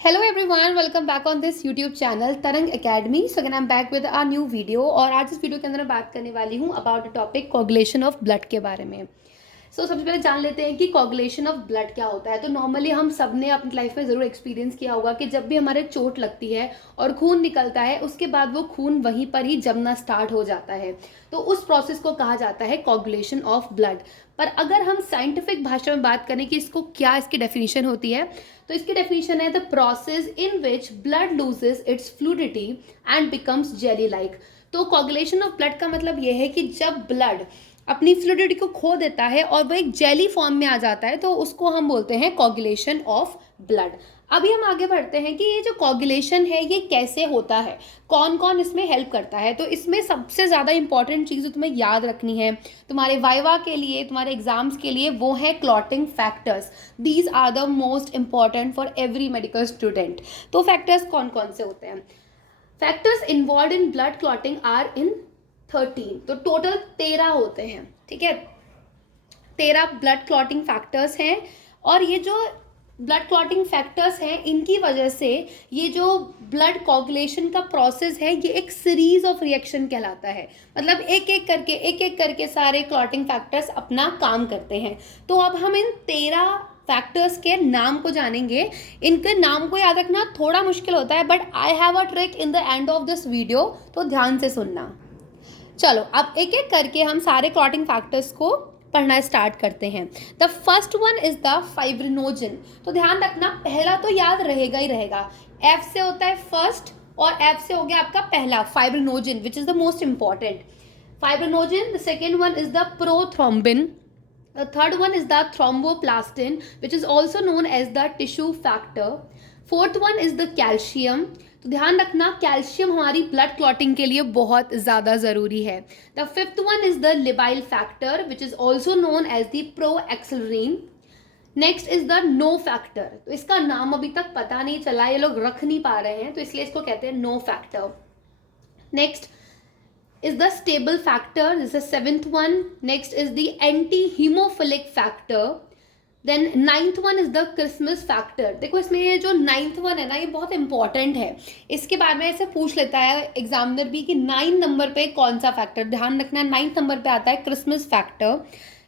Hello everyone, welcome back on this YouTube channel Tarang academy. So again I am back with a new video और आज इस video के अंदर मैं बात करने वाली हूँ about the topic coagulation of blood के बारे में। सबसे पहले जान लेते हैं कि कोगुलेशन ऑफ ब्लड क्या होता है। तो नॉर्मली हम सब ने अपनी लाइफ में ज़रूर एक्सपीरियंस किया होगा कि जब भी हमारे चोट लगती है और खून निकलता है, उसके बाद वो खून वहीं पर ही जमना स्टार्ट हो जाता है। तो उस प्रोसेस को कहा जाता है कोगुलेशन ऑफ ब्लड। पर अगर हम साइंटिफिक भाषा में बात करें कि इसको क्या इसकी डेफिनेशन होती है, तो इसकी डेफिनेशन है the process in which blood loses it's fluidity and becomes jelly like. तो कोगुलेशन ऑफ ब्लड का मतलब यह है कि जब ब्लड अपनी फ्लूडिटी को खो देता है और वो एक जेली फॉर्म में आ जाता है, तो उसको हम बोलते हैं कोगुलेशन ऑफ ब्लड। अभी हम आगे बढ़ते हैं कि ये जो कोगुलेशन है ये कैसे होता है, कौन कौन इसमें हेल्प करता है। तो इसमें सबसे ज़्यादा इंपॉर्टेंट चीज़ जो तुम्हें याद रखनी है तुम्हारे वाइवा के लिए, तुम्हारे एग्जाम्स के लिए, वो है clotting factors. These are the most important for every medical student. तो फैक्टर्स कौन कौन से होते हैं? Factors involve in blood clotting are in 13। तो टोटल 13 होते हैं, ठीक है। 13 ब्लड क्लॉटिंग फैक्टर्स हैं। और ये जो ब्लड क्लॉटिंग फैक्टर्स हैं, इनकी वजह से ये जो ब्लड कोगुलेशन का प्रोसेस है ये एक सीरीज ऑफ रिएक्शन कहलाता है। मतलब एक एक करके सारे क्लॉटिंग फैक्टर्स अपना काम करते हैं। तो अब हम इन 13 फैक्टर्स के नाम को जानेंगे। इनके नाम को याद रखना थोड़ा मुश्किल होता है, but I have a trick in the end of this video, तो ध्यान से सुनना। चलो अब एक एक करके हम सारे क्लॉटिंग फैक्टर्स को पढ़ना स्टार्ट करते हैं। The first one is the fibrinogen. तो ध्यान रखना, पहला तो याद रहेगा ही रहेगा। एफ से होता है फर्स्ट और एफ से हो गया आपका पहला fibrinogen, which is the most important. Fibrinogen. The second one is the prothrombin. The third one is the thromboplastin, which is also known as the tissue factor. Fourth one is the calcium. तो ध्यान रखना, calcium हमारी blood clotting के लिए बहुत ज़्यादा ज़रूरी है। The fifth one is the labile factor, which is also known as the proaccelerin. Next is the no factor. तो इसका नाम अभी तक पता नहीं चला, ये लोग रख नहीं पा रहे हैं, तो इसलिए इसको कहते हैं no factor. Next is the stable factor. This is the seventh one. Next is the anti-hemophilic factor. Then ninth one is the Christmas factor. देखो इसमें ये जो ninth one है ना, ये बहुत इंपॉर्टेंट है। इसके बारे में ऐसे पूछ लेता है एग्जामिनर भी कि 9 नंबर पे कौन सा फैक्टर। ध्यान रखना, 9th नंबर पे आता है क्रिसमस फैक्टर,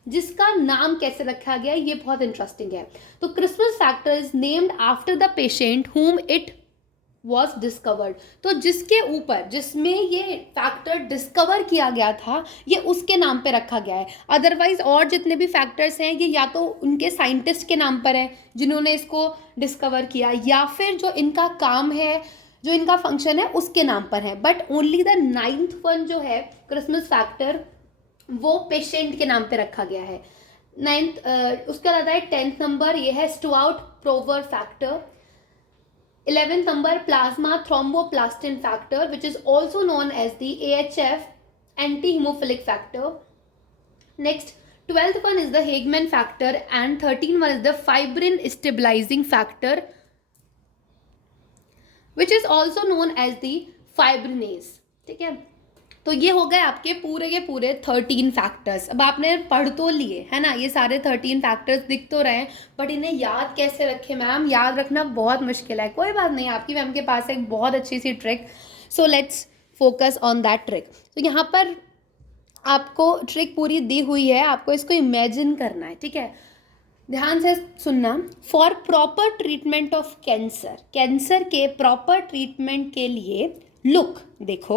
जिसका नाम कैसे रखा गया ये बहुत इंटरेस्टिंग है। तो Christmas factor is named after the patient whom it was discovered. तो जिसके ऊपर, जिसमें ये फैक्टर डिस्कवर किया गया था, ये उसके नाम पे रखा गया है। अदरवाइज और जितने भी फैक्टर्स हैं ये या तो उनके साइंटिस्ट के नाम पर है जिन्होंने इसको डिस्कवर किया, या फिर जो इनका काम है, जो इनका फंक्शन है, उसके नाम पर है। But only the 9th one जो है क्रिसमस फैक्टर, वो पेशेंट के नाम पे रखा गया है। 9th उसके बाद आता है 10th नंबर, ये है Stuart Prower factor. 11th number plasma thromboplastin factor, which is also known as the AHF anti-hemophilic factor. Next, 12th one is the Hagman factor and 13th one is the fibrin stabilizing factor, which is also known as the fibrinase. ठीक है, तो ये हो गए आपके पूरे के पूरे 13 फैक्टर्स। अब आपने पढ़ तो लिए है ना, ये सारे 13 फैक्टर्स दिख तो रहे हैं, बट इन्हें याद कैसे रखें मैम? याद रखना बहुत मुश्किल है। कोई बात नहीं, आपकी मैम के पास एक बहुत अच्छी सी trick. So let's focus on that trick. तो यहाँ पर आपको ट्रिक पूरी दी हुई है, आपको इसको इमेजिन करना है, ठीक है। ध्यान से सुनना। For proper treatment of cancer, cancer के प्रॉपर ट्रीटमेंट के लिए लुक, देखो,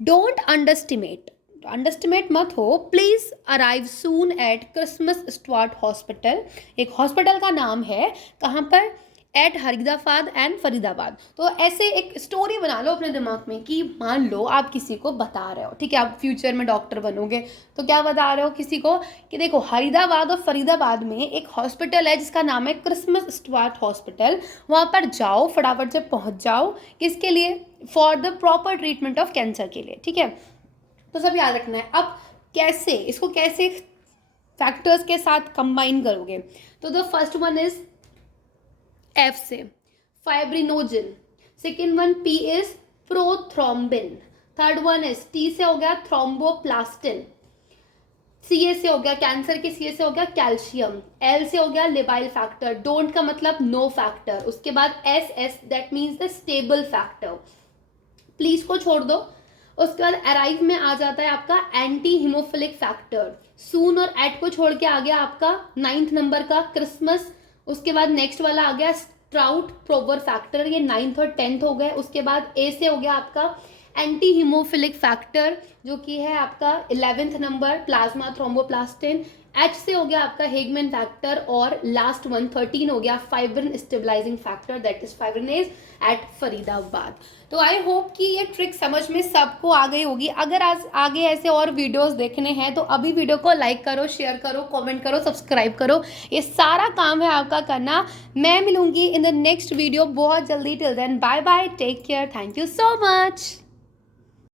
डोंट अंडरस्टिमेट, अंडरस्टिमेट मत हो, please arrive soon at Christmas Stuart hospital. एक हॉस्पिटल का नाम है, कहाँ पर? At Haridabad and Faridabad. तो ऐसे एक स्टोरी बना लो अपने दिमाग में कि मान लो आप किसी को बता रहे हो, ठीक है, आप फ्यूचर में डॉक्टर बनोगे, तो क्या बता रहे हो किसी को कि देखो हरीदाबाद और फरीदाबाद में एक हॉस्पिटल है जिसका नाम है क्रिसमस स्टुआर्ट हॉस्पिटल। वहाँ पर जाओ, फटाफट से पहुँच जाओ। किसके लिए? For the proper treatment of cancer के लिए, ठीक है। तो सब याद रखना है। अब कैसे इसको, कैसे फैक्टर्स के साथ कंबाइन करोगे? तो the first one is F से fibrinogen, second one P is prothrombin, third one is T से हो गया थ्रोम्बोप्लास्टिन, सी से हो गया कैंसर के, सी से हो गया कैल्शियम, एल से हो गया लिबाइल फैक्टर, डोंट का मतलब नो फैक्टर, उसके बाद S that means the stable factor, please को छोड़ दो। उसके बाद अराइव में आ जाता है आपका एंटी हिमोफिलिक फैक्टर, सून और एट को छोड़ के आ गया आपका 9th नंबर का क्रिसमस। उसके बाद नेक्स्ट वाला आ गया स्ट्राउट प्रोवर फैक्टर, ये 9th और 10th हो गए। उसके बाद ए से हो गया आपका एंटी हिमोफिलिक फैक्टर जो कि है आपका 11th number plasma thromboplastin. H से हो गया आपका हेगमैन फैक्टर, और लास्ट वन 13 हो गया fibrin stabilizing factor that is fibrinase at Faridabad. तो आई होप कि ये ट्रिक समझ में सबको आ गई होगी। अगर आज आगे ऐसे और वीडियोस देखने हैं तो अभी वीडियो को लाइक करो, शेयर करो, कमेंट करो, सब्सक्राइब करो, ये सारा काम है आपका करना। मैं मिलूंगी इन द नेक्स्ट वीडियो बहुत जल्दी। Till then bye bye, take care, thank you so much.